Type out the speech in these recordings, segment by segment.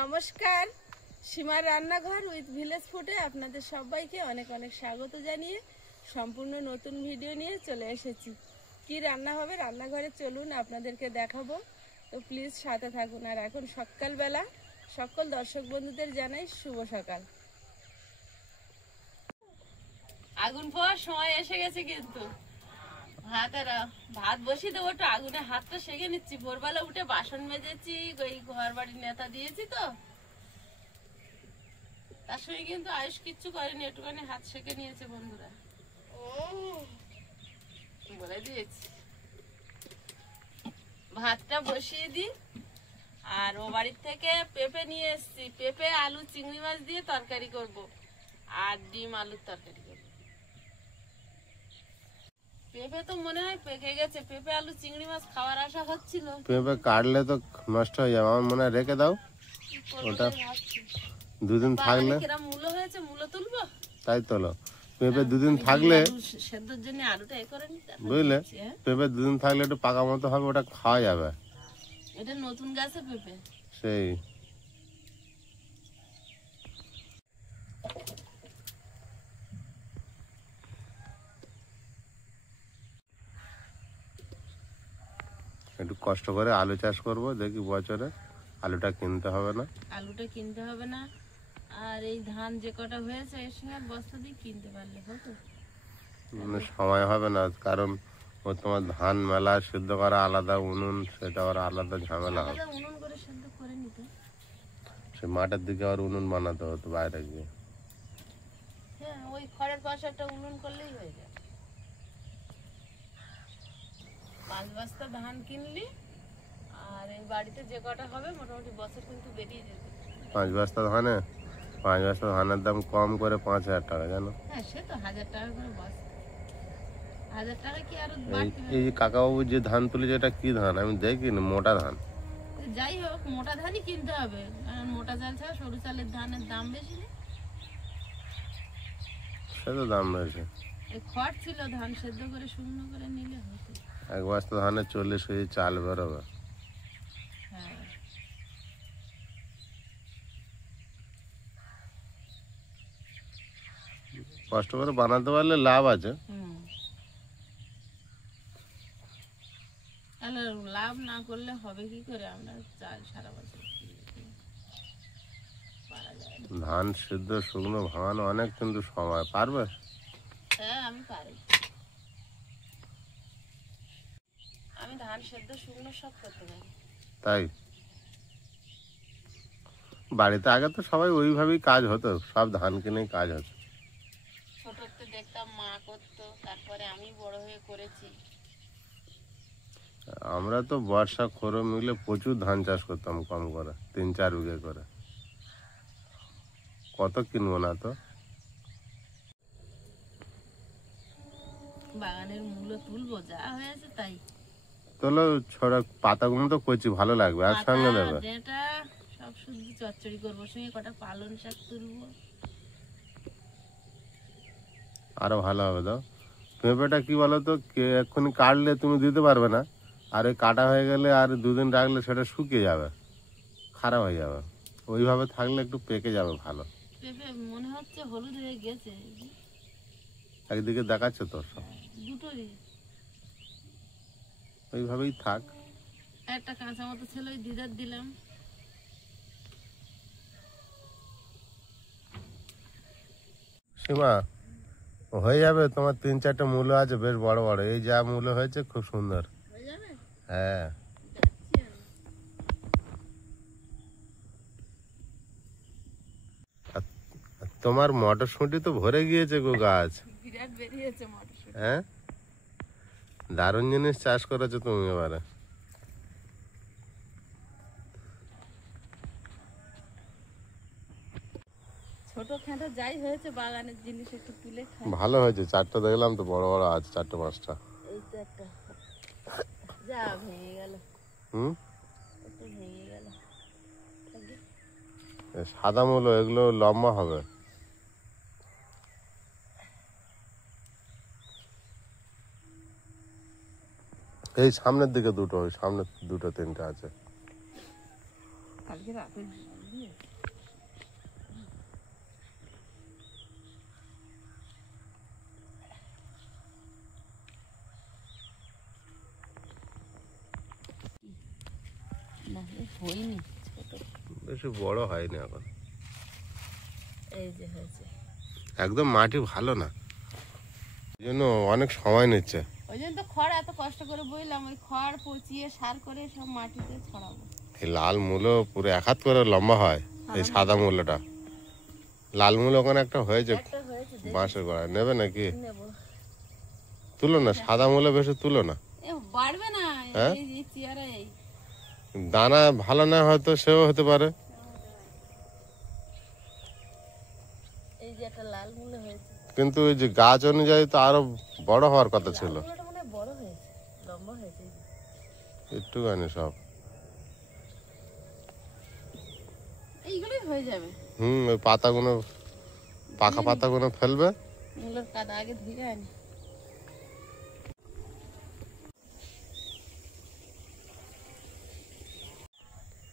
নমস্কার, সীমার রান্নাঘর উইথ ভিলেজ ফুডে আপনাদের সবাইকে অনেক অনেক স্বাগত জানিয়ে সম্পূর্ণ নতুন ভিডিও নিয়ে চলে এসেছি। কি রান্না হবে রান্নাঘরে চলুন আপনাদেরকে দেখাবো, তো প্লিজ সাথে থাকুন। আর এখন সকালবেলা সকল দর্শক বন্ধুদের জানাই শুভ সকাল। আগুন পোয়ার সময় এসে গেছে, কিন্তু ভাত বসিয়ে দেবো, একটু আগুনে হাতটা সেঁকে নিচ্ছি। ভোরবেলা উঠে বাসন মেজেছি, ওই ঘর বাড়ির নেতা দিয়েছি, তো তার সঙ্গে কিন্তু আয়ুষ কিচ্ছু করেনি, একটুখানি হাত সেঁকে নিয়েছে। বন্ধুরা বলে দিয়েছি ভাতটা বসিয়ে দিই। আর ও বাড়ির থেকে পেঁপে নিয়ে এসছি, পেঁপে আলু চিংড়ি মাছ দিয়ে তরকারি করব, আর ডিম আলুর তরকারি করব। পেঁপে তো মনে হয় পেকে গেছে, পেঁপে আলু চিংড়ি মাছ খাওয়ার আশা হচ্ছিল। পেঁপে কাটলে তো নষ্ট হয়ে যাবে, আমার মনে হয় রেখে দাও, ওটা দুদিন থাকলে। মূলো হয়েছে, মূলো তুলবো, তাই তোলো। পেঁপে দুদিন থাকলে সেদ্ধর জন্য আলুটা এ করে নিতে, বুঝলে, পেঁপে দুদিন থাকলে একটু পাকা মতো হবে, ওটা খাওয়া যাবে। এটা নতুন গাছে পেঁপে, সেই একটু কষ্ট করে আলু চাষ করব, দেখি বছরে আলুটা কিনতে হবে না। আলুটা কিনতে হবে না, আর এই ধান যে কটা হয়েছে এর সঙ্গে বস্তা দিয়ে কিনতে পারলে হতো। সময় হবে না, কারণ ও তোমার ধান মেলা সিদ্ধ করা আলাদা উনুন, সেটা আবার আলাদা ঝামেলা হবে। উনুন করে সিদ্ধ করে নিতে, সে মাঠের দিকে আবার উনুন বানাতে হতো বাইরে গিয়ে। হ্যাঁ, ওই খড়ের পাশে একটা উনুন করলেই হয়ে যায়। 5 বস্তা ধান কিনলি, আর এই বাড়িতে যে কটা হবে মোটামুটি বছর কিন্তু বেরিয়ে যাবে। 5 বস্তা ধানে, 5 বস্তা ধানের দাম কম করে 5,000 টাকা, জানো? হ্যাঁ, সে তো 1000 টাকা করে বস্তা। 1000 টাকা কি আরো এই যে কাকাবাবু যে ধান তুলেছে, এটা কি ধান আমি দেখিনি? মোটা ধান। যাই হোক, মোটা ধানই কিনতে হবে, কারণ মোটা চাল ছাড়া সরু চালের ধানের দাম বেশি না। সে তো দাম বেশি। এই খড় ছিল, ধান সেদ্ধ করে শুকনো করে নিলে হতো। 1 বস্তা ধানে 40 কেজি চাল বেরোবে। হ্যাঁ, কষ্ট করে বানাতে পারলে লাভ আছে। তাহলে লাভ না করলে হবে কি করে? আমরা চাল সারা বছর ধান সিদ্ধ শুকনো ভাঙানো অনেক কিন্তু সময়, পারবে? হ্যাঁ, আমি পারি। আমি ধান সেদ্ধ শুকনো সব করতে পারি। তাই বাড়িতে আগে তো সবাই ওইভাবেই কাজ হতো, সব ধান কিনেই কাজ হতো। ছোটতে দেখতাম মা করতো, তারপরে আমি বড় হয়ে করেছি। আমরা তো বর্ষা খরো মিলে প্রচুর ধান চাষ করতাম, কম করে 3-4 বিঘে করে। কত কিনবো না তো। বাগানের মূলো তুলবো, যা হয়েছে তাই। তোলো, ছোট পাতাগুলো তো কচি, ভালো লাগবে, আর সঙ্গে দেবে। এটা সব সবজি চচ্চড়ি করবো, সঙ্গে কটা পালং শাক তুলবো, আরো ভালো হবে। তো পেঁপেটা কি বলতো, এক্ষুনি কাটলে তুমি দিতে পারবে না, আর ওই কাটা হয়ে গেলে আর 2 দিন রাখলে সেটা শুকিয়ে যাবে, খারাপ হয়ে যাবে। ওইভাবে থাকলে একটু পেকে যাবে ভালো। পেঁপে মনে হচ্ছে হলুদ হয়ে গেছে, একদিকে দেখাচ্ছে তো সব। দুটোরই ওইভাবেই থাক। একটা কাঁচা মতো ছিল, ওই দিদার দিলাম। সীমা, হয়ে যাবে তোমার 3-4টা মূলো আছে বেশ বড় বড়, এই যা মূলো হয়েছে খুব সুন্দর। হয়ে যাবে? হ্যাঁ, তোমার মটরশুঁটি তো ভরে গিয়েছে গো গাছ, বিরাট বেরিয়েছে মটরশুঁটি। হ্যাঁ, দারুণ জিনিস চাষ করেছো তুমি এবারে। ছোট খেঁটা যাই হয়েছে, বাগানের জিনিস একটু তুলে খাই। ভালো হয়েছে, 4টা দেখলাম তো বড় বড় আছে, 4-5টা। এই তো একটা যা ভেঙে গেল, একটু ভেঙে গেল। সাদা মূলো, এগুলো লম্বা হবে। এই সামনের দিকে দুটো, ওই সামনে 2-3টা আছে। কালকে রাতে না হয়নি, বেশি বড় হয়নি এখন, এই যে হয়েছে। একদম মাটি ভালো না, এই জন্য অনেক সময় নিচ্ছে। ওই জন্য তো খড় এত কষ্ট করে বইলাম, ওই খড় পচিয়ে সার করে সব মাটিতে ছড়াবো। এই লাল মূলো পুরো এক হাত করে লম্বা হয়, এই সাদা মূলোটা। লাল মূলো ওখানে একটা হয়েছে বাঁশের গোড়ায়, নেবে নাকি? তুলো না, সাদা মূলো বেশি তুলো না, বাড়বে না। হ্যাঁ এই চেয়ারে দানা ভালো না হয়তো, সেও হতে পারে। এই যে একটা লাল মূলো হয়েছে, কিন্তু ওই যে গাছ অনুযায়ী তো আরো বড় হওয়ার কথা ছিল। বড় হয়েছে, লম্বা হয়েছে। একটুখানি সব এইগুলোই হয়ে যাবে। ওই পাতাগুলো, পাকা পাতাগুলো ফেলবে। মূলের কাদা আগে ধুয়ে আনি।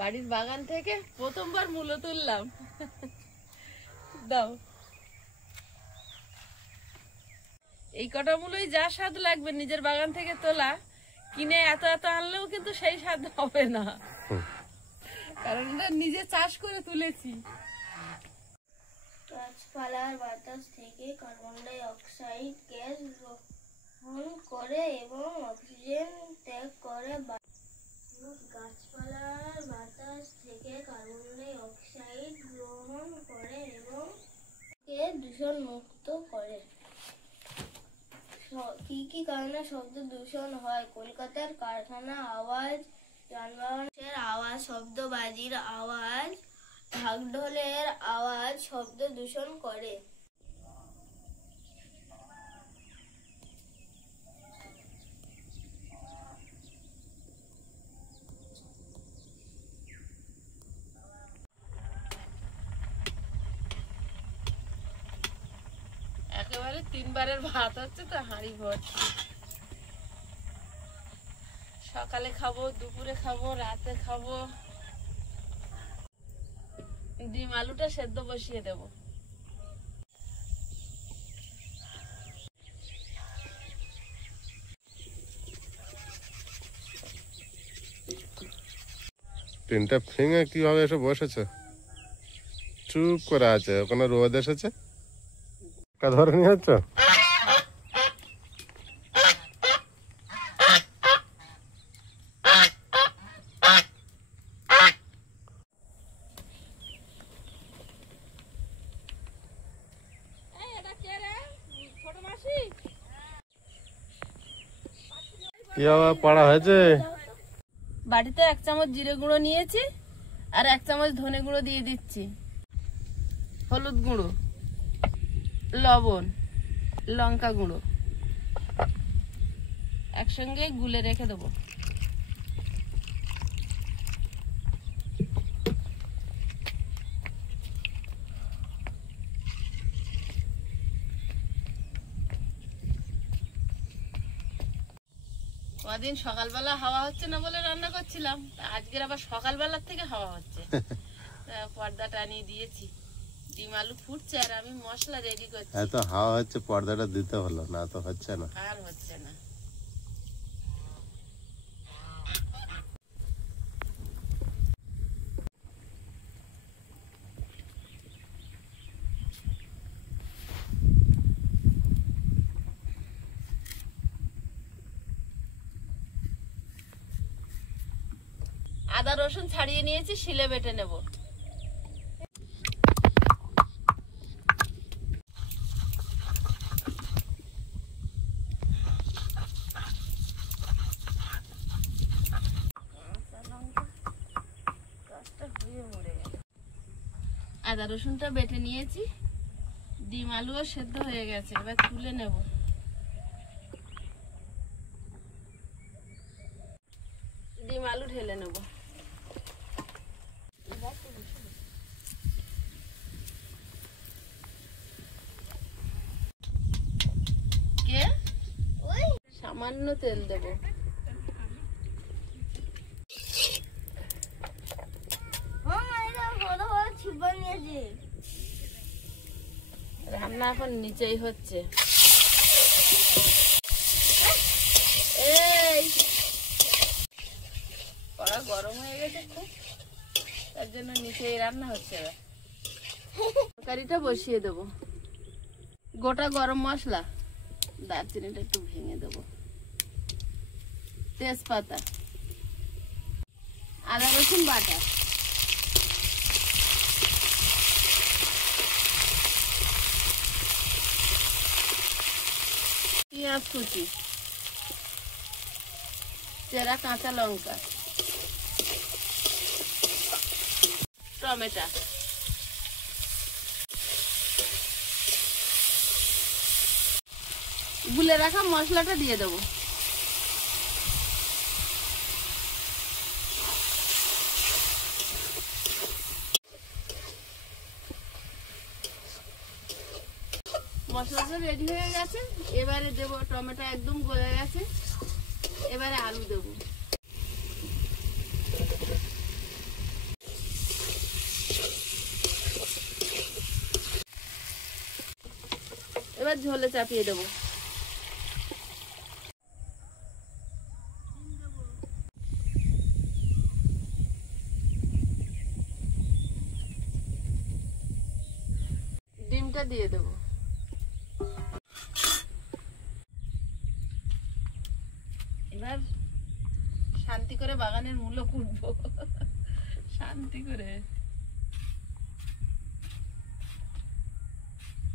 বাড়ির বাগান থেকে প্রথমবার মূলো তুললাম। দাও, এই কটা মূলোই যা স্বাদ লাগবে নিজের বাগান থেকে তোলা, কিনে এত এত আনলেও কিন্তু সেই স্বাদ হবে না, কারণ এটা নিজে চাষ করে তুলেছি। গাছপালার বাতাস থেকে কার্বন ডাই অক্সাইড গ্যাস গ্রহণ করে এবং অক্সিজেন ত্যাগ করে। গাছপালার বাতাস থেকে কার্বন ডাই অক্সাইড গ্রহণ করে এবং দূষণ মুক্ত করে। কি কি কারণে শব্দ দূষণ হয়? কলকাতার কারখানা আওয়াজ, যানবাহনের আওয়াজ, শব্দবাজির আওয়াজ, ঢাকঢোলের আওয়াজ শব্দ দূষণ করে। একেবারে 3 বারের ভাত হচ্ছে তো, হাঁড়ি ভর্তি। সকালে খাবো, দুপুরে খাবো, রাতে খাবো। ডিম আলুটা সেদ্ধ বসিয়ে দেবো। তিনটা ফিঙে কিভাবে এসে বসেছে, চুপ করে আছে। ওখানে রোদ এসেছে, ধরে নিয়ে যাচ্ছ। কিভাবে পড়া হয়েছে? বাড়িতে 1 চামচ জিরে গুঁড়ো নিয়েছি, আর 1 চামচ ধনে গুঁড়ো দিয়ে দিচ্ছি, হলুদ গুঁড়ো, লবণ, লঙ্কা গুঁড়ো একসঙ্গে গুলে রেখে দেবো। কদিন সকালবেলা হাওয়া হচ্ছে না বলে রান্না করছিলাম, আজকের আবার সকালবেলার থেকে হাওয়া হচ্ছে। পর্দা টানিয়ে দিয়েছি, ডিম আলু ফুটছে আর আমি মশলা রেডি করছি। এত হাওয়া হচ্ছে, পর্দাটা দিতে হলো, না তো হচ্ছে না, আর হচ্ছে না। আদা রসুন ছাড়িয়ে নিয়েছি, শিলে বেটে নেব। আদা রসুনটা বেটে নিয়েছি, ডিম আলুও সেদ্ধ হয়ে গেছে, এবার তুলে নেব। ডিম আলু ঢেলে নেব। কে? সামান্য তেল দেব। এটা ভালো রান্না এখন নিচেই হচ্ছে। এই কড়া গরম হয়ে গেছে খুব, তার জন্য নিচেই রান্না হচ্ছে। এবার তরকারিটা বসিয়ে দেবো। গোটা গরম মশলা, দারচিনিটা একটু ভেঙে দেবো, তেজপাতা, আদা রসুন বাটা, পেঁয়াজ কুচি, চেরা কাঁচা লঙ্কা, টমেটো, গুলে রাখা মশলাটা দিয়ে দেবো। মশলাটা রেডি হয়ে গেছে। এবারে দেবো, টমেটো একদম গলে গেছে, এবারে আলু দেবো। এবার ঝোলে চাপিয়ে দেবো। ডিমটা দিয়ে দেবো। এবার শান্তি করে বাগানের মূলো কুটবো, শান্তি করে।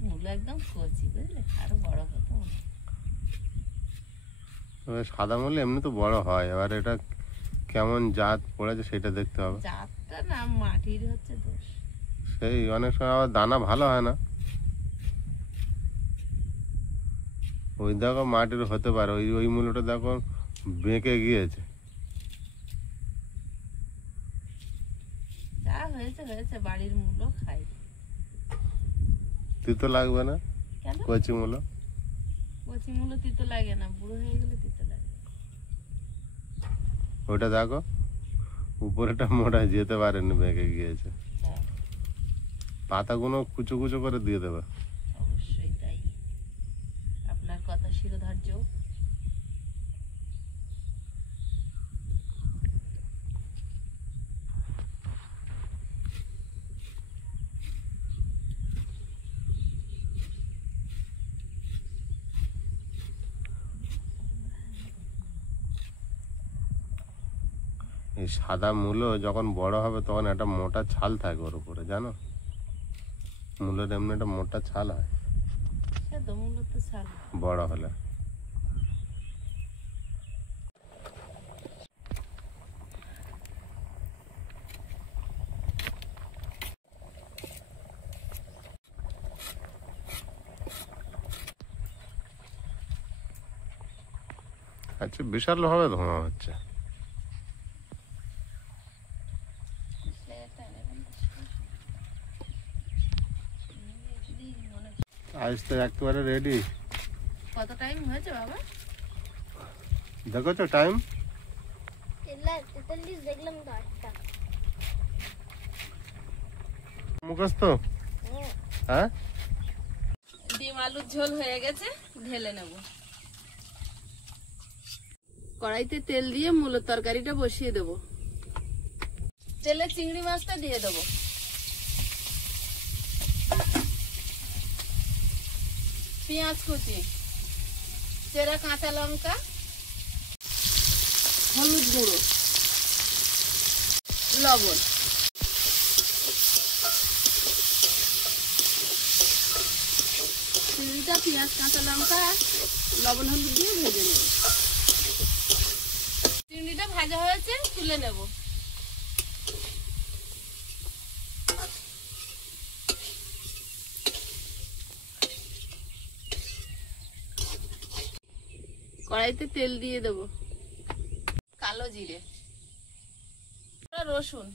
মূলো একদম কচি, বুঝলে, আরো বড় হতো। সাদা মূলো এমনি তো বড় হয়, এবার এটা কেমন জাত পড়েছে সেটা দেখতে হবে। জাতটা না, মাটির হচ্ছে দোষ। সেই অনেক সময় আবার দানা ভালো হয় না। ওই দেখো মাটির হতে পারে, ওই ওই মূলোটা দেখো বেঁকে গিয়েছে। যা হয়েছে হয়েছে, বাড়ির মূলো খাই। তিতো লাগবে না? কেন? কচি মূলো, কচি মূলো তিতো লাগে না, বুড়ো হয়ে গেলে তিতো লাগে। ওইটা দেখো উপরেটা মোটা যেতে পারেনি, বেঁকে গিয়েছে। হ্যাঁ, পাতাগুলো কুচো কুচো করে দিয়ে দেবে। অবশ্যই তাই, আপনার কথা শিরোধার্য। এই সাদা মূলো যখন বড় হবে তখন একটা মোটা ছাল থাকে ওর উপরে, জানো? মূলের এমনি একটা মোটা ছাল হয় সে তো মূলো তো ছাল। বড় হলে। আচ্ছা, বিশাল ভাবে ধোঁয়া হচ্ছে। আজ তো একেবারে রেডি। কত টাইম হয়েছে বাবা? দেখো টাইম, 43 দেখলাম তো 8টা। মুখস্থ? হ্যাঁ, ডিম আলুর ঝোল হয়ে গেছে, ঢেলে নেব। কড়াইতে তেল দিয়ে মূলোর তরকারিটা বসিয়ে দেব। তেলে চিংড়ি মাছটা দিয়ে দেবো। পেঁয়াজ কুচি, চেরা কাঁচা লঙ্কা, হলুদ গুঁড়ো, লবণ, চিংড়িটা পেঁয়াজ কাঁচা লঙ্কা লবণ হলুদ দিয়ে ভেজে নেব। চিংড়িটা ভাজা হয়েছে, তুলে নেব। কড়াইতে তেল দিয়ে দেব, কালো জিরে, রসুন,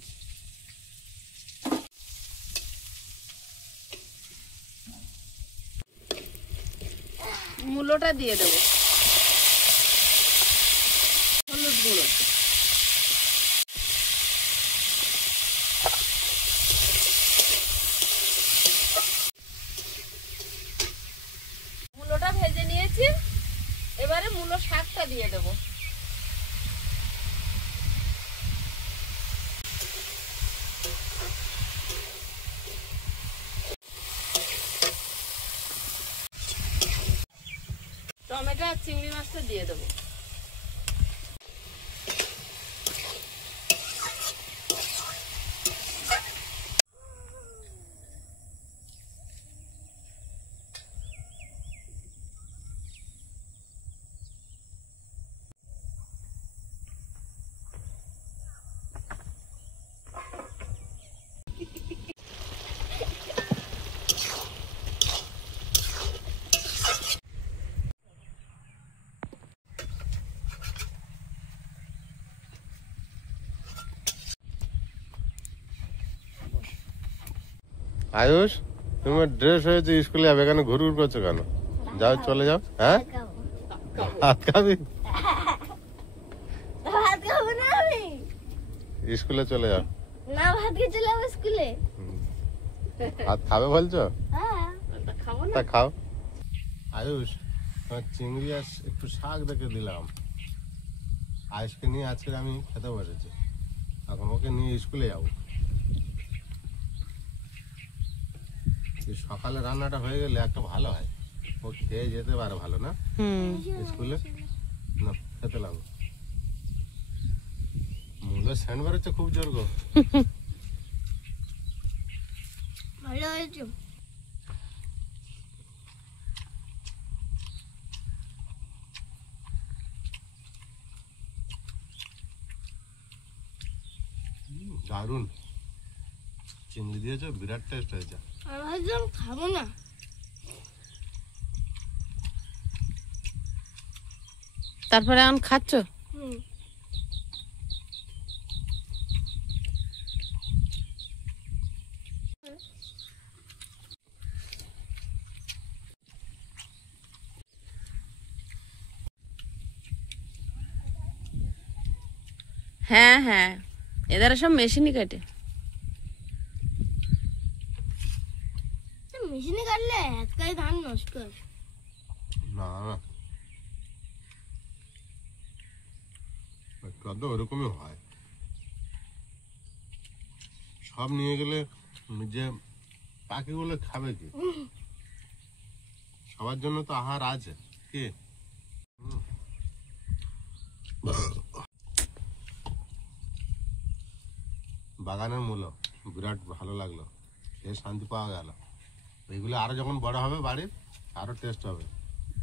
মূলোটা দিয়ে দেব, হলুদ গুঁড়ো, মাছটা দিয়ে দেবো। টমেটো আর চিংড়ি মাছটা দিয়ে দেবো। আয়ুষ, তোমার ড্রেস হয়েছে, স্কুলে যাবে, কেন ঘুরঘুর করছো কেন? যাও, চলে যাও। হ্যাঁ, ভাত খাবি? ভাত খাবো না আমি। স্কুলে চলে যাও। না, ভাত খেয়ে চলে যাবো স্কুলে। ভাত খাবে বলছো? হ্যাঁ। খাবো না? তা খাও। আয়ুষ, তোমার চিংড়ি আর একটু শাক দেখে দিলাম। আয়ুষকে নিয়ে আজকে আমি খেতে বসেছি, এখন ওকে নিয়ে স্কুলে যাবো। সকালে রান্নাটা হয়ে গেলে একটা ভালো হয়, ও খেয়ে যেতে পারে ভালো, না স্কুলে না খেতে লাগো। মুলো স্যান্ড বেরোচ্ছে খুব জোর গো। ভালো হয়েছে। দারুন চিংড়ি দিয়েছো, বিরাট টেস্ট হয়েছে। আমি ভাবছিলাম খাবো না। তারপরে এখন খাচ্ছ? হুম। হ্যাঁ হ্যাঁ, এদের সব মেশিনই কাটে। মেশিনে কাটলে একটাই ধান নষ্ট হয়। না না, তো ওরকমই হয়। সব নিয়ে গেলে যে পাখিগুলো খাবে কি? সবার জন্য তো আহার আছে কি? বাগানের মূলো বিরাট ভালো লাগলো, খেয়ে শান্তি পাওয়া গেল। এইগুলো আরো যখন বড় হবে বাড়ির, আরো টেস্ট হবে।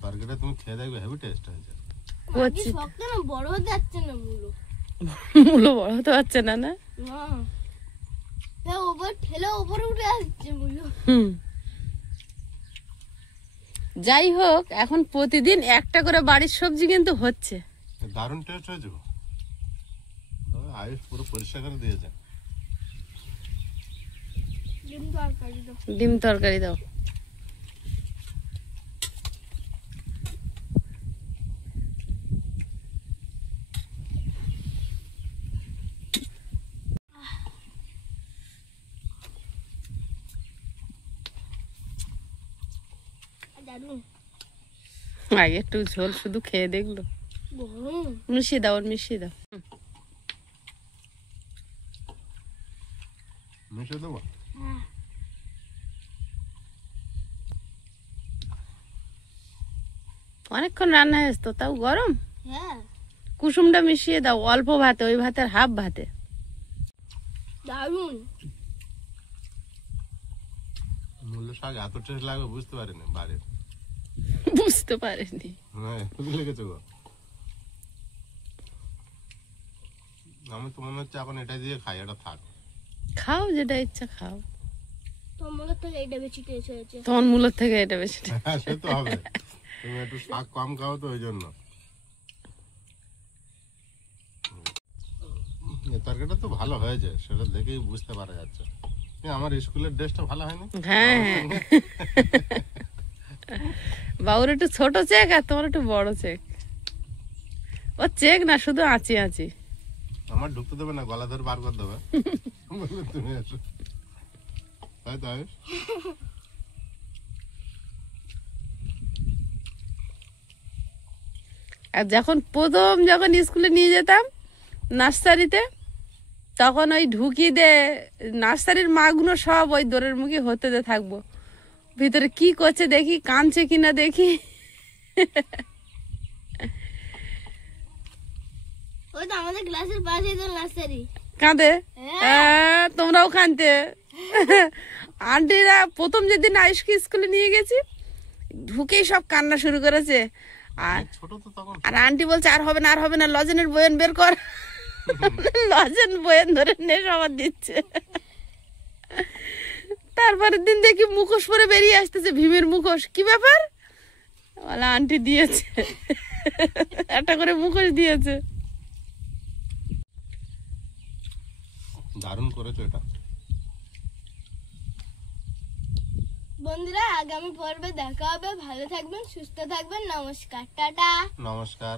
তরকারিটা তুমি খেয়ে দেখবে, হেভি টেস্ট হয়েছে। মাটি শক্ত না, বড় হতে যাচ্ছে না মুলো। মুলো বড় হতে পারছে না। না, ওপর ঠেলে ওপরে উঠে আসছে মুলো। যাই হোক, এখন প্রতিদিন একটা করে বাড়ির সবজি কিন্তু হচ্ছে। দারুণ টেস্ট হয়েছে গো। আয়ুষ পুরো পরিষ্কার করে দিয়েছে। ডিম তরকারি দাও। আগে একটু ঝোল শুধু খেয়ে দেখলো। মিশিয়ে দাও, মিশিয়ে দাও। মিশিয়ে দেবো। অনেকক্ষণ রান্না হয়েছে তো, তাও গরম। হ্যাঁ, কুসুমটা মিশিয়ে দাও অল্প ভাতে, ওই ভাতের হাফ ভাতে। দারুন। মূল্য শাক এত টেস্ট লাগবে বুঝতে পারিনি বাড়ির। বুঝতে পারেনি। হ্যাঁ, লেগেছে গো। আমি তো মনে হচ্ছে এখন এটা দিয়ে খাই, এটা থাক। খাও, যেটা ইচ্ছা খাও। তোর মূলের থেকে এইটা বেশি টেস্ট হয়েছে। তোমার মূলের থেকে এটা বেশি। হ্যাঁ, সে তো হবে, তুমি একটু শাক কম খাও তো ওই জন্য। তরকারিটা তো ভালো হয়েছে, সেটা দেখেই বুঝতে পারা যাচ্ছে। আমার স্কুলের ড্রেসটা ভালো হয়নি? হ্যাঁ হ্যাঁ, বাবুর একটু ছোট চেক আর তোমার একটু বড় চেক। ও চেক না, শুধু আঁচি আঁচি। আমার ঢুকতে দেবে না, গলা ধরে বার করে দেবে। তুমি এসো, তাই তো আয়ুষ? আর যখন স্কুলে নিয়ে যেতাম নার্সারিতে, তখন ওই ঢুকি দে নার্সারির মাগুলো সব ওই দোরের মুখে হতে দে থাকবো, ভিতরে কি করছে দেখি, কাঁদছে কিনা দেখি। ওই তো আমাদের ক্লাসের পাশেই তো নার্সারি। কাঁদে? তোমরাও কাঁদতে? আন্টিরা প্রথম যেদিন আয়ুষকে স্কুলে নিয়ে গেছি ঢুকেই সব কান্না শুরু করেছে। আর আন্টি বলছে আর হবে না, লজেনের বয়ান বের কর। লজেন বয়ান ধরে নে সবার দিচ্ছে। তারপরের দিন দেখি মুখোশ পরে বেরিয়ে আসতেছে, ভীমের মুখোশ। কি ব্যাপার? বলে আন্টি দিয়েছে, একটা করে মুখোশ দিয়েছে। দারুণ করেছো এটা। বন্ধুরা, আগামী পর্বে দেখা হবে। ভালো থাকবেন, সুস্থ থাকবেন। নমস্কার, টাটা। নমস্কার।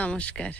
নমস্কার।